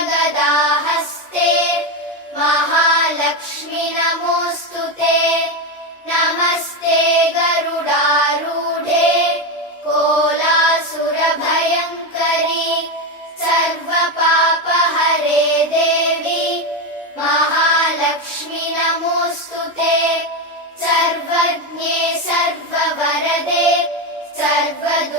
शङ्खचक्रगदाहस्ते महालक्ष्मि नमोऽस्तुते। नमस्ते गरुडारूढे कोलासुरभयङ्करि सर्वपापहरे देवी महालक्ष्मि नमोऽस्तुते। सर्वज्ञे सर्ववरदे सर्वदुष्टभयङ्करि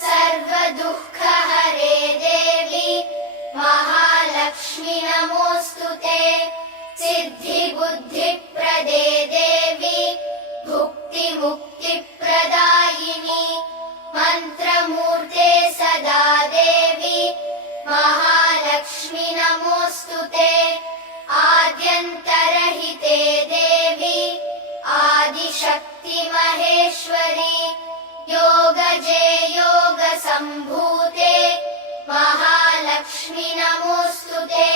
सर्वदुःखहरे देवी महालक्ष्मि नमोऽस्तुते। सिद्धिबुद्धिप्रदे देवी भुक्तिमुक्तिप्रदायिनी मन्त्रमूर्ते सदा देवी महालक्ष्मि नमोऽस्तुते। आद्यन्तरहिते देवी आदिशक्ति महेश्वरी योगजे योगसम्भूते महालक्ष्मि नमोऽस्तुते।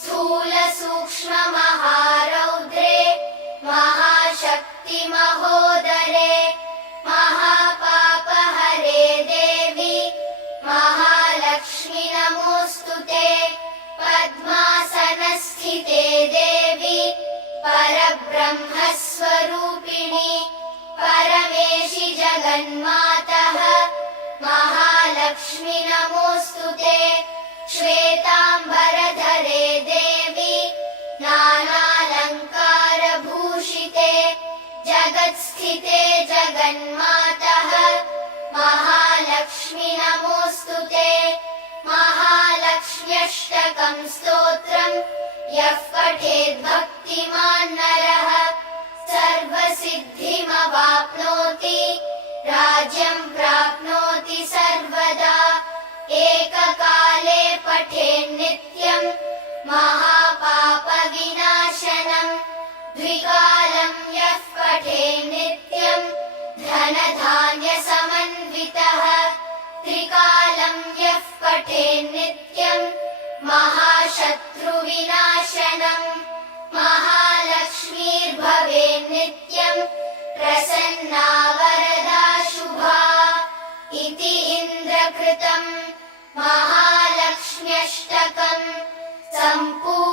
स्थूलसूक्ष्ममहारौद्रे महाशक्ति महोदरे महापापहरे देवी महालक्ष्मि नमोऽस्तुते। पद्मासनस्थिते देवी परब्रह्मस्वरूपिणी परमेशि जगन्मातः महालक्ष्मि नमोऽस्तुते। श्वेताम्बरधरे देवी नानालङ्कारभूषिते जगत्स्थिते जगन्मातः महालक्ष्मि नमोऽस्तुते। महालक्ष्म्यष्टकं स्तोत्रम् यः पठेद् भक्तिमान् नरः सर्वसिद्धिमवाप्नोति राज्यं प्राप्नोति सर्वदा। एककाले पठेन्नित्यं महापापविनाशनम् द्विकालं यः पठेन्नित्यं धनधान्यसमन्वितः त्रिकालं यः पठेन्नित्यं महाशत्रुविनाशनम् महालक्ष्मीर्भवेन्नित्यं प्रसन्ना वरदा शुभा इति इन्द्रकृतं महालक्ष्म्यष्टकम् सम्पूर्णम्।